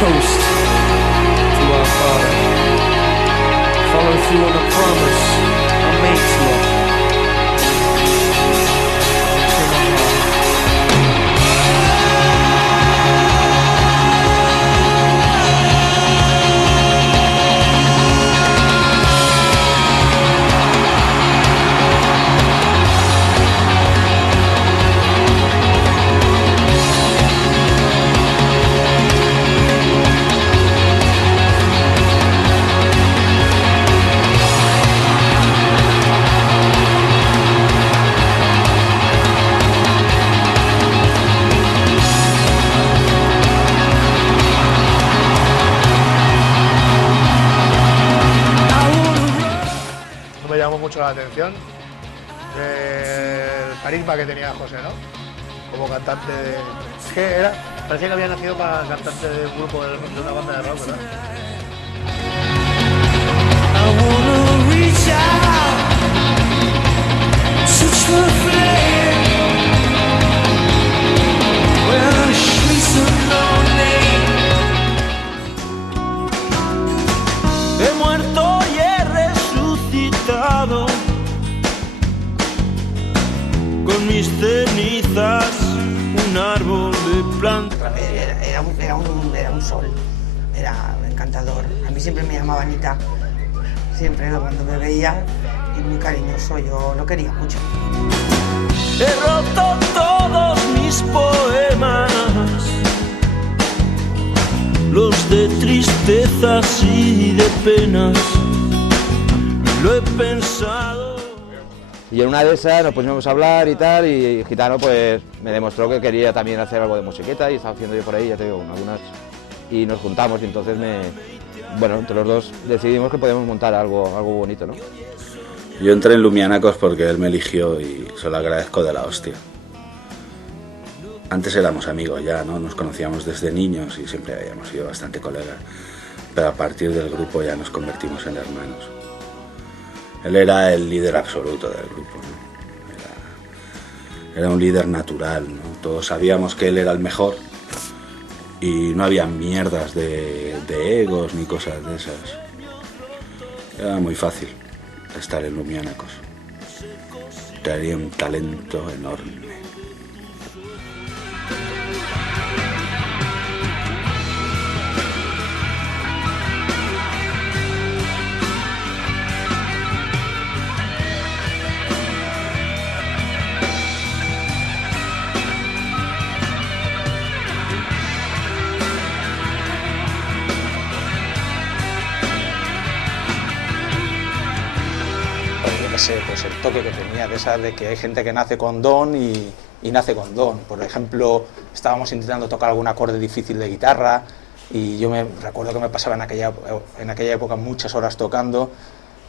toast to our Father. Follow through on the promise I made to you. To my heart. Me llamó mucho la atención el carisma que tenía José, ¿no? Como cantante de... Es que era... Parecía que había nacido para cantante de un grupo de una banda de rock, ¿verdad? He muerto y he resucitado con mis cenizas, un árbol de planta. Era un sol, era encantador. A mí siempre me llamaba Anita, siempre cuando me veía, y muy cariñoso, yo lo quería mucho. He roto todos mis poemas, los de tristezas y de penas, lo he pensado. Y en una de esas nos pusimos a hablar y tal, y Gitano pues me demostró que quería también hacer algo de musiqueta y estaba haciendo yo por ahí, ya te digo, algunas, y nos juntamos y entonces entre los dos decidimos que podíamos montar algo bonito, ¿no? Yo entré en Lumianacos porque él me eligió y se lo agradezco de la hostia. Antes éramos amigos ya, ¿no? Nos conocíamos desde niños y siempre habíamos sido bastante colegas, pero a partir del grupo ya nos convertimos en hermanos. Él era el líder absoluto del grupo, ¿no? Era un líder natural, ¿no? Todos sabíamos que él era el mejor y no había mierdas de egos ni cosas de esas. Era muy fácil estar en Lumianacos. Tenía un talento enorme. Pues el toque que tenía de esa de que hay gente que nace con don y nace con don. Por ejemplo, estábamos intentando tocar algún acorde difícil de guitarra y yo me recuerdo que me pasaba en aquella época muchas horas tocando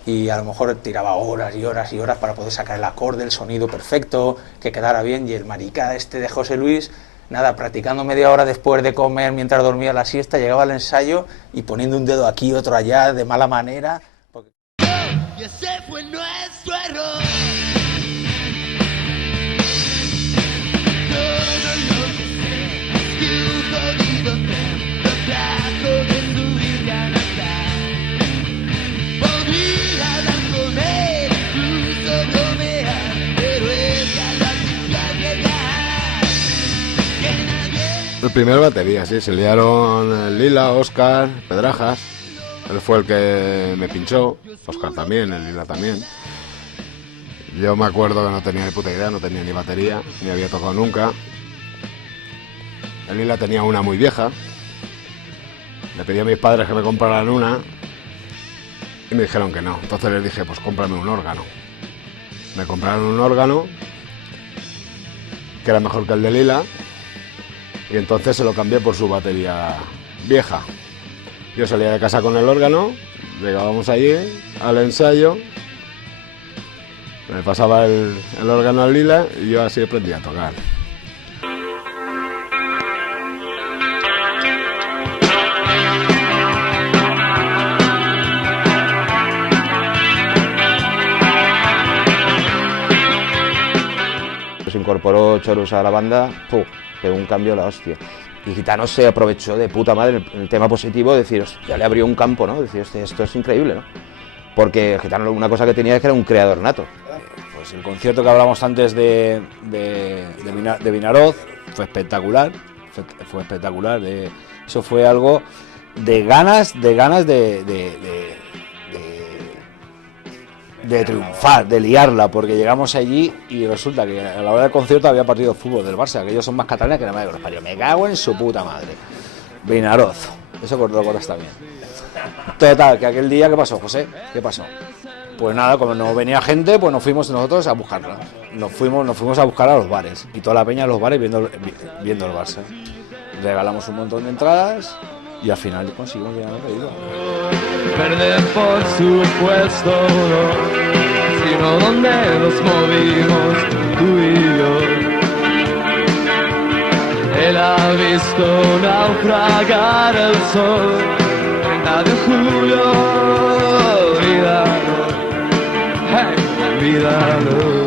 y a lo mejor tiraba horas y horas y horas para poder sacar el acorde, el sonido perfecto, que quedara bien, y el marica este de José Luis, nada, practicando media hora después de comer mientras dormía la siesta, llegaba al ensayo y poniendo un dedo aquí, otro allá, de mala manera. Y ese fue nuestro error. Todos los deseos que un jodido tren nos trajo de tu vida natal. Podría dar con él, incluso bromear, pero ella lo asistió a llegar. Que nadie... El primer batería, sí, se liaron Lila, Óscar, Pedrajas. Él fue el que me pinchó, Óscar también, el Lila también. Yo me acuerdo que no tenía ni puta idea, no tenía ni batería, ni había tocado nunca. El Lila tenía una muy vieja. Le pedí a mis padres que me compraran una y me dijeron que no. Entonces les dije, pues cómprame un órgano. Me compraron un órgano que era mejor que el de Lila y entonces se lo cambié por su batería vieja. Yo salía de casa con el órgano, llegábamos allí al ensayo, me pasaba el órgano al Lila y yo así aprendí a tocar. Se incorporó Chorus a la banda, pegó un cambio a la hostia. Y Gitano se aprovechó de puta madre el tema positivo, de decir, ya le abrió un campo, ¿no? De decir, hostia, esto es increíble, ¿no? Porque Gitano una cosa que tenía es que era un creador nato. Pues el concierto que hablamos antes de Vinaroz fue espectacular, fue espectacular. Eso fue algo de ganas de triunfar, de liarla, porque llegamos allí y resulta que a la hora del concierto había partido de fútbol del Barça, que ellos son más catalanes que la madre de los parios. Me cago en su puta madre. Vinaroz, eso lo recuerdas también. Total, que aquel día, ¿qué pasó, José? ¿Qué pasó? Pues nada, como no venía gente, pues nos fuimos nosotros a buscarla. Nos fuimos a buscar a los bares, y toda la peña a los bares viendo el Barça. Regalamos un montón de entradas y al final conseguimos llenar el pedido. Verde por supuesto no, sino donde nos movimos tú y yo. Él ha visto naufragar el sol, 30 de julio, olvídalo, hey, olvídalo.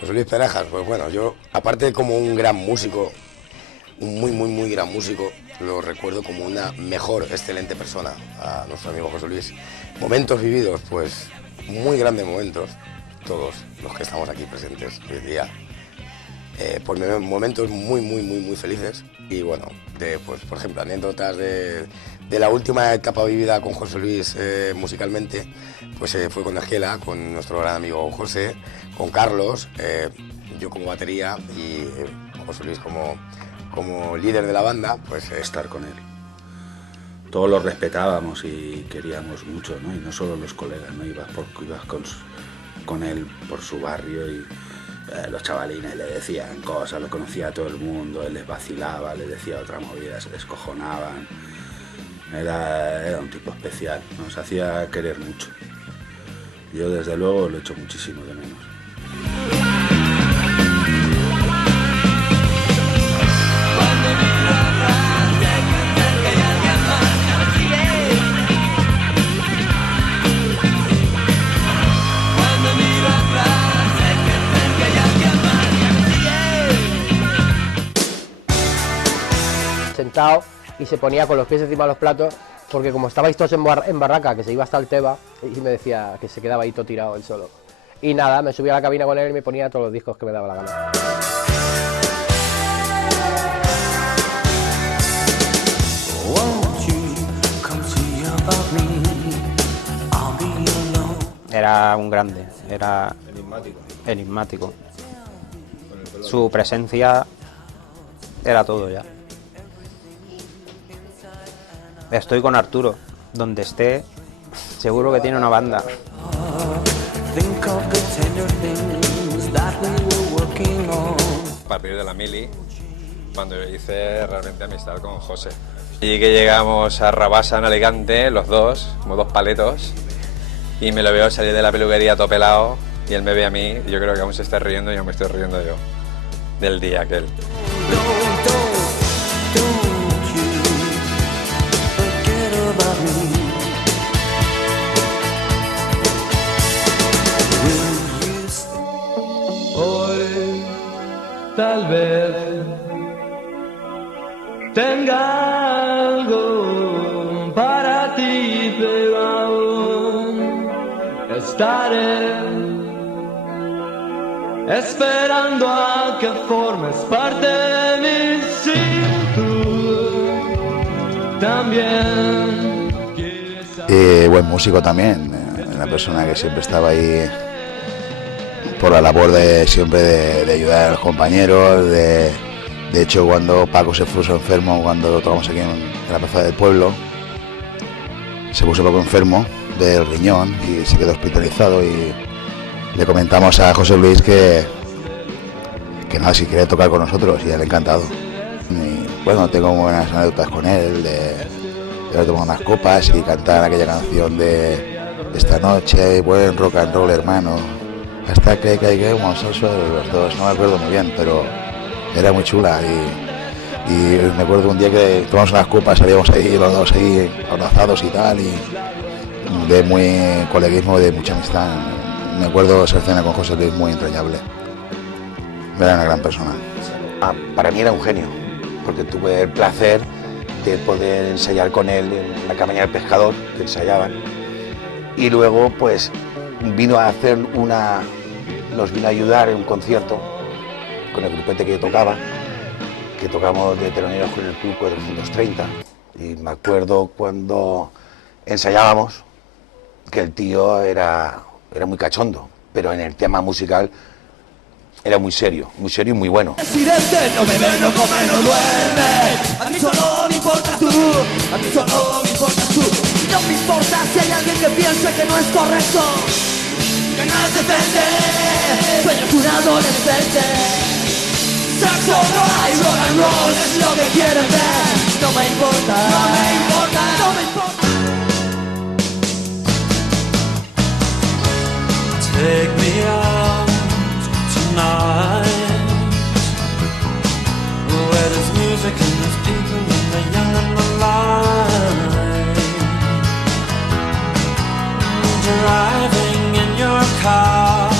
José Luis Pedrajas, pues bueno, yo, aparte de como un gran músico, un muy gran músico, lo recuerdo como una mejor, excelente persona, a nuestro amigo José Luis. Momentos vividos, pues muy grandes momentos, todos los que estamos aquí presentes hoy en día. Pues momentos muy felices y bueno, pues por ejemplo, anécdotas de la última etapa vivida con José Luis musicalmente, pues fue con Esquela, con nuestro gran amigo José, con Carlos, yo como batería y José Luis como líder de la banda, pues estar con él. Todos lo respetábamos y queríamos mucho, ¿no? Y no solo los colegas, ¿no? Ibas con él por su barrio y los chavalines le decían cosas, lo conocía a todo el mundo, él les vacilaba, les decía otra movida, se descojonaban. Era un tipo especial, nos hacía querer mucho. Yo desde luego lo echo muchísimo de menos. Sentado y se ponía con los pies encima de los platos, porque como estabais todos en barraca, que se iba hasta el Teba, y me decía que se quedaba ahí todo tirado él solo. Y nada, me subía a la cabina con él y me ponía todos los discos que me daba la gana. Era un grande, era enigmático. Su presencia era todo ya. Estoy con Arturo, donde esté, seguro que tiene una banda. A partir de la mili, cuando hice realmente amistad con José. Y que llegamos a Rabasa, en Alicante, los dos, como dos paletos, y me lo veo salir de la peluquería todo pelado, y él me ve a mí, y yo creo que aún se está riendo y yo me estoy riendo yo, del día aquel. Hoy tal vez tenga algo para ti, pero aún estaré esperando a que formes parte de mí. Si tú también buen músico también, una persona que siempre estaba ahí por la labor de siempre de ayudar a los compañeros. De hecho, cuando Paco se puso enfermo, cuando lo tocamos aquí en la plaza del pueblo, se puso Paco enfermo del riñón y se quedó hospitalizado, y le comentamos a José Luis que nada, si quería tocar con nosotros, y él encantado. Y bueno, tengo buenas anécdotas con él, de tomar unas copas y cantar aquella canción de esta noche, buen rock and roll, hermano, hasta que caigamos al suelo los dos. No me acuerdo muy bien, pero era muy chula, Y me acuerdo un día que tomamos unas copas, salíamos ahí los dos ahí abrazados y tal, y de muy coleguismo, de mucha amistad. Me acuerdo esa cena con José Luis muy entrañable. Era una gran persona. Para mí era un genio, porque tuve el placer de poder ensayar con él en la cabaña del pescador, que ensayaban. Y luego pues vino a hacer nos vino a ayudar en un concierto con el grupete que tocaba, que tocamos de teloneros con el Club 430. Y me acuerdo cuando ensayábamos que el tío era muy cachondo, pero en el tema musical era muy serio y muy bueno. Presidente, no bebe, no come, no duerme. A mí solo me importas tú, a mí solo me importas tú. No me importa si hay alguien que piense que no es correcto, que no es decente, soy un adolescente. Sexo, rock, rock and roll es lo que quieren ver. No me importa, no me importa, no me importa. Take me out tonight, where there's music and there's people and the young and the light. Driving in your car.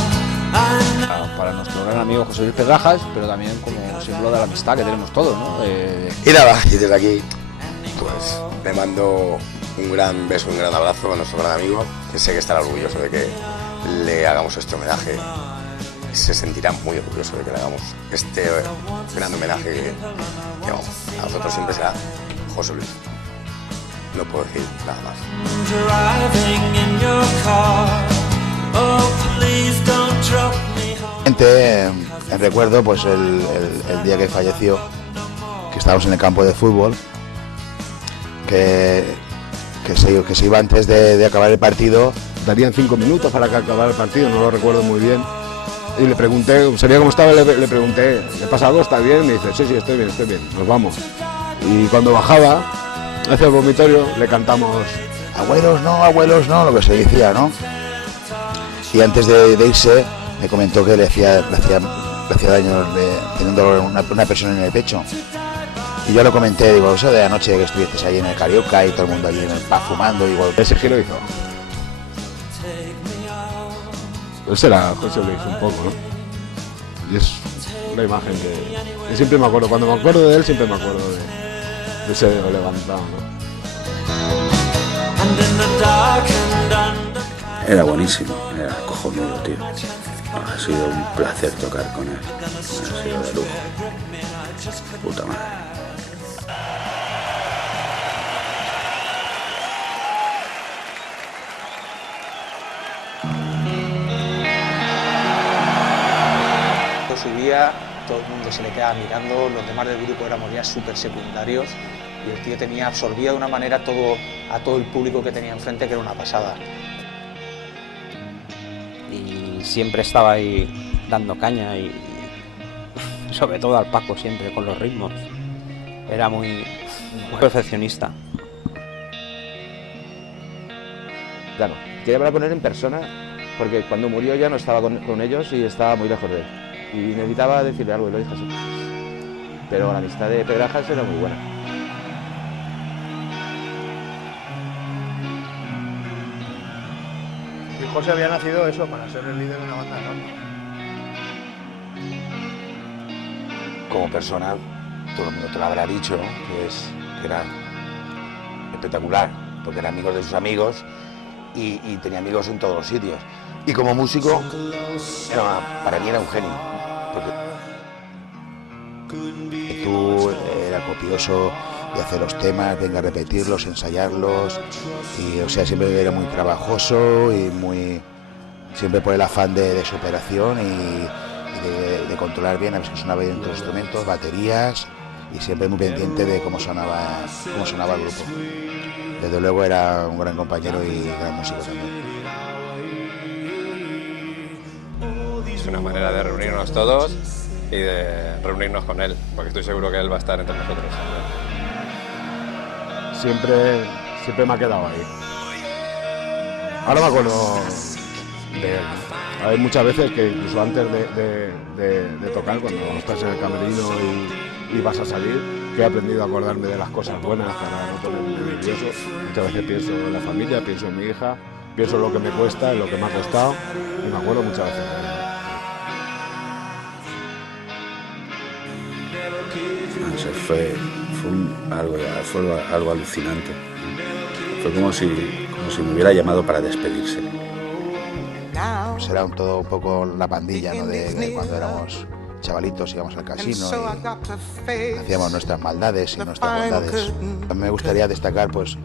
Para nuestro gran amigo José Luis Pedrajas, pero también como símbolo de la amistad que tenemos todos, ¿no? Y nada, y desde aquí pues le mando un gran beso, un gran abrazo a nuestro gran amigo, que sé que estará orgulloso de que le hagamos este homenaje. Se sentirá muy orgulloso de que le hagamos este gran homenaje que vamos, a nosotros siempre será José Luis. No puedo decir nada más. En recuerdo, pues el día que falleció, que estábamos en el campo de fútbol, que se iba antes de acabar el partido. Darían 5 minutos para que acabara el partido, no lo recuerdo muy bien. Y le pregunté, sería como estaba, le pregunté, ¿le pasa algo? ¿Está bien? Y me dice, sí, estoy bien, nos vamos. Y cuando bajaba hacia el vomitorio le cantamos abuelos no, lo que se decía, ¿no? Y antes de irse me comentó que le hacía daño teniendo una presión en el pecho. Y yo lo comenté, digo, eso de anoche que estuviste ahí en el Carioca y todo el mundo allí en el pub fumando, digo, ese giro hizo. Ese era José Luis un poco, ¿no? Y es una imagen que siempre me acuerdo, cuando me acuerdo de él siempre me acuerdo de ese dedo levantado, ¿no? Era buenísimo, era cojonudo, tío. Ha sido un placer tocar con él, ha sido de lujo. Puta madre. Subía, todo el mundo se le quedaba mirando, los demás del grupo éramos ya súper secundarios y el tío absorbía de una manera a todo el público que tenía enfrente, que era una pasada. Y siempre estaba ahí dando caña y sobre todo al Paco siempre con los ritmos. Era muy perfeccionista. Claro, quería hablar con él en persona porque cuando murió ya no estaba con ellos y estaba muy lejos de él. Y necesitaba decirle algo y lo dije así. Pero la amistad de Pedrajas era muy buena. Y José había nacido eso, para ser el líder de una banda, ¿no? Como persona, todo el mundo te lo habrá dicho, ¿no? Que era espectacular, porque era amigo de sus amigos y tenía amigos en todos los sitios. Y como músico, para mí era un genio. Porque tú era copioso de hacer los temas, venga a repetirlos, ensayarlos, y o sea, siempre era muy trabajoso y siempre por el afán de superación y de controlar bien a ver si sonaba bien los instrumentos, baterías, y siempre muy pendiente de cómo sonaba el grupo. Desde luego era un gran compañero y gran músico también. Es una manera de reunirnos todos y de reunirnos con él, porque estoy seguro que él va a estar entre nosotros. Siempre me ha quedado ahí. Ahora me acuerdo de él. Hay muchas veces que incluso antes de tocar, cuando estás en el camerino y vas a salir, que he aprendido a acordarme de las cosas buenas para no ponerme nervioso. Muchas veces pienso en la familia, pienso en mi hija, pienso en lo que me cuesta, en lo que me ha costado y me acuerdo muchas veces de ella. No sé, fue algo alucinante. Fue como si me hubiera llamado para despedirse. Pues era todo un poco la pandilla, ¿no? de cuando éramos chavalitos, íbamos al casino y hacíamos nuestras maldades y nuestras bondades. A mí me gustaría destacar pues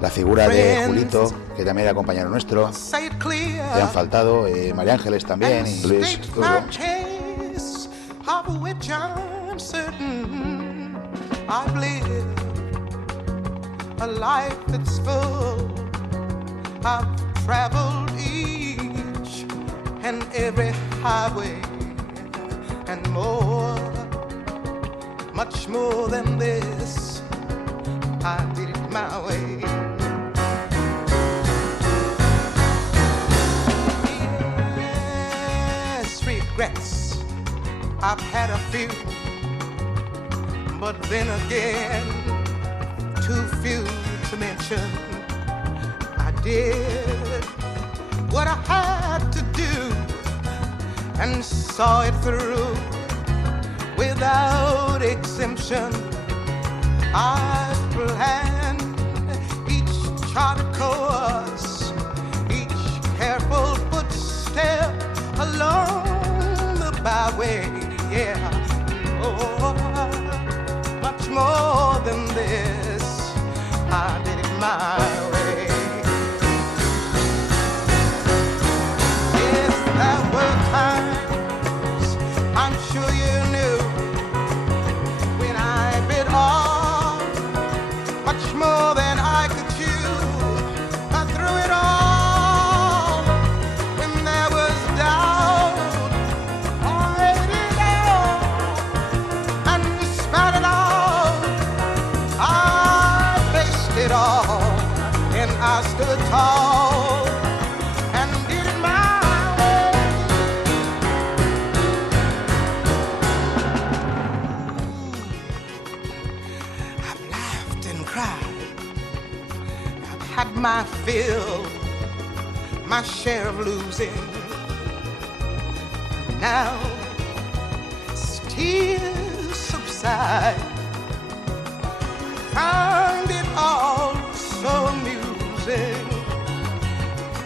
la figura de Julito, que también era compañero nuestro, que han faltado, María Ángeles también y Luis Turbo. I've lived a life that's full. I've traveled each and every highway and more, much more than this. I did it my way. Yes, regrets, I've had a few. But then again, too few to mention. I did what I had to do and saw it through without exemption. I planned each charted course, each careful footstep along the byway, yeah. Oh, much more than this, I did it my way. Yes, there were times, I'm sure you knew, when I bit off much more than I could chew. I threw it all when there was doubt. I ate it all and spat it out. I faced it all and I stood tall and did it my way. I've laughed and cried. I've had my fill, my share of losing. Now tears subside. Found it all so amusing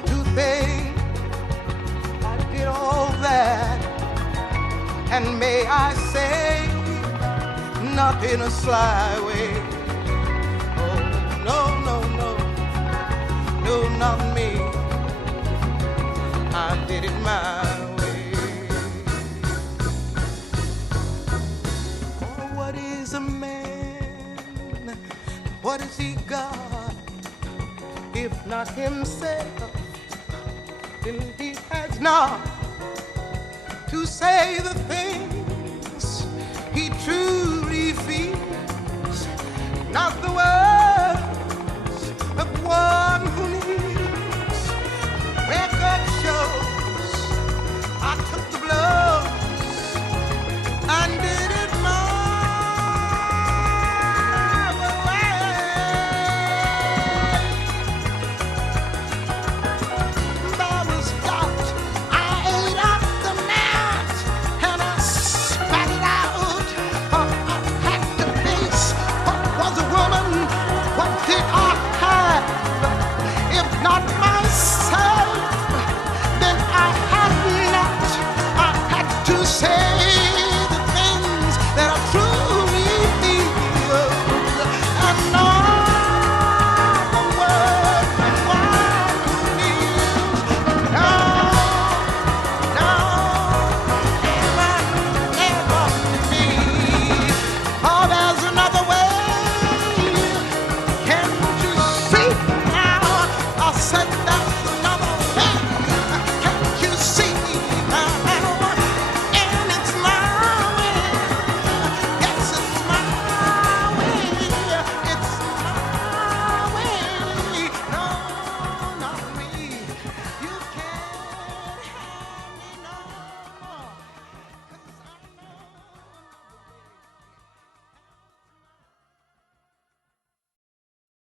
to think I did all that, and may I say, not in a sly way. Oh, no, no, no, no, not me. I did it my way. Oh, what is a man? What has he got? If not himself, then he has not to say the things he truly feels. Not the words